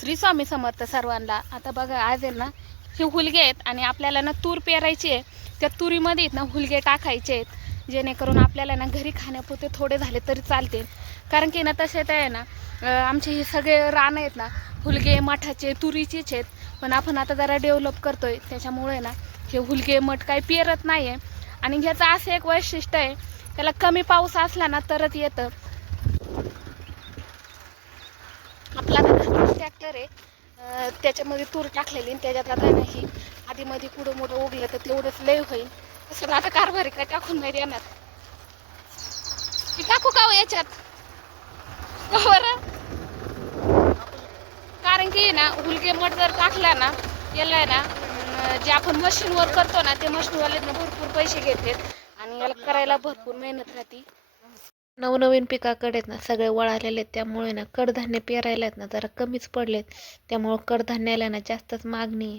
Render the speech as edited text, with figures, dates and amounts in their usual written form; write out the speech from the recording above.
श्री स्वामी समर्थ सर्वांना. आता बघा, आज आहे ना हे हुलगे आहेत आणि आपल्याला ना तूर पेरायची आहे. त्या तुरीमध्ये ना हुलगे टाकायचे आहेत, जेणेकरून आपल्याला ना घरी खाण्यापुरते थोडे झाले तरी चालते. कारण की ना तसे ते आहे ना आमचे हे सगळे रान आहेत ना हुलगे मठाचे तुरीचेच आहेत. पण आपण आता जरा डेव्हलप करतोय, त्याच्यामुळे ना हे हुलगे मठ काही पेरत नाही आहे. आणि ह्याचं असं एक वैशिष्ट्य आहे, त्याला कमी पाऊस असला ना तरच येतं. आपला ट्रॅक्टर आहे, त्याच्यामध्ये तूर टाकलेली आणि त्याच्यात आता नाही आधीमध्ये कुठं मोठं उगलं तर तेवढंच लय होईल. तसं आता कारभारी काय टाकून नाही येणार. ती टाकू का हो याच्यात? का बरं? कारण की ना हुलगे मठ जर टाकला ना याला आहे ना जे आपण मशीनवर करतो ना ते मशीनवाले भरपूर पैसे घेतात आणि याला करायला भरपूर मेहनत राहते. नवनवीन पिकाकडे आहेत ना सगळे वळालेले आहेत, त्यामुळे ना कडधान्य पेरायला आहेत ना जरा कमीच पडलेत. त्यामुळं कडधान्याला ना जास्तच मागणी आहे.